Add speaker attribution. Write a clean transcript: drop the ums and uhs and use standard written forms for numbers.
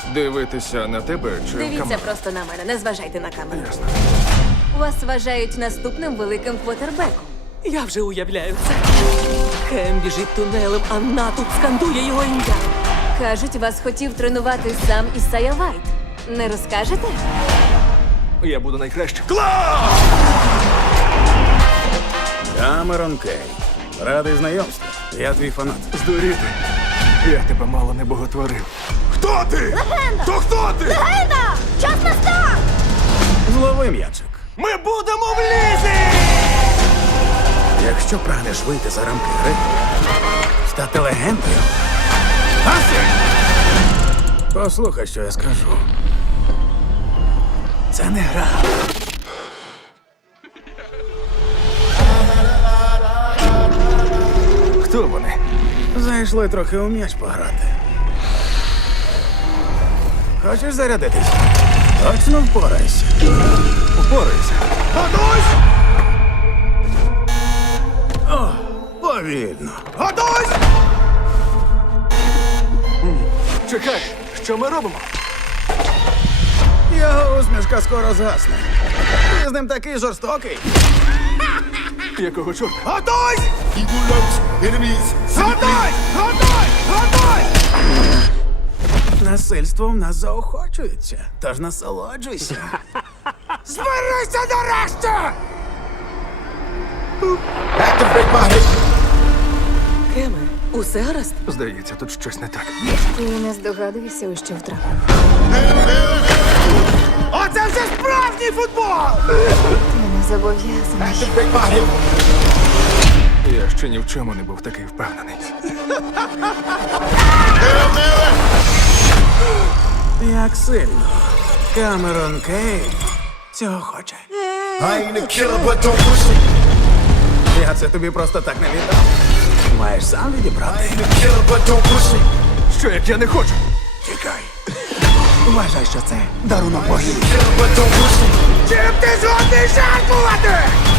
Speaker 1: Дивитися на тебе чи в
Speaker 2: Дивіться
Speaker 1: камеру?
Speaker 2: просто на мене, не зважайте на камеру.
Speaker 1: Ясно.
Speaker 2: Вас вважають наступним великим квотербеком.
Speaker 3: Я вже уявляю це. Кем біжить тунелем, а натовп скандує його ім'я.
Speaker 2: Кажуть, вас хотів тренувати сам Ісайя Вайт. Не розкажете?
Speaker 1: Я буду найкращим.
Speaker 4: Камерон Кей. Радий знайомству. Я твій фанат.
Speaker 1: Здуріти. Я тебе мало не боготворив. Хто ти? Легенда! То хто ти?
Speaker 2: Легенда! Час настав!
Speaker 4: Злови м'ячик.
Speaker 1: Ми будемо в лізі!
Speaker 4: Якщо прагнеш вийти за рамки гри, стати легендою. Послухай, що я скажу. Це не гра.
Speaker 1: Хто вони?
Speaker 4: Зайшли трохи у м'яч пограти. Хочеш зарядитись? Точно впорайся.
Speaker 1: Упорайся. Готуйсь!
Speaker 4: О, повільно.
Speaker 1: Готуйсь! Чекай, що ми робимо?
Speaker 4: Його усмішка скоро згасне. Ти з ним такий жорстокий.
Speaker 1: Якого чорта?
Speaker 4: Готуйсь!
Speaker 1: Готуй! Готуй! Готуй!
Speaker 4: Насильство в нас заохочується, тож насолоджуйся. Зберися нарешті!
Speaker 3: Кеме, усе гаразд?
Speaker 1: Здається, тут щось не так.
Speaker 2: Ти не здогадуєшся, у що втрапив.
Speaker 4: Оце вже справжній футбол!
Speaker 2: Ти не зобов'язаний.
Speaker 1: Я ще ні в чому не був такий впевнений.
Speaker 4: Як сильно Камерон Кей цього хоче.
Speaker 5: I ain't a killer, but don't push it.
Speaker 4: Я це тобі просто так не віддав. Маєш сам відібрати.
Speaker 5: I ain't a killer, but don't push it.
Speaker 1: Що як я не хочу?
Speaker 4: Тікай. Вважай, що це дарунок богів.
Speaker 5: Killer, but don't push it.
Speaker 4: Чим ти згодний жертвувати?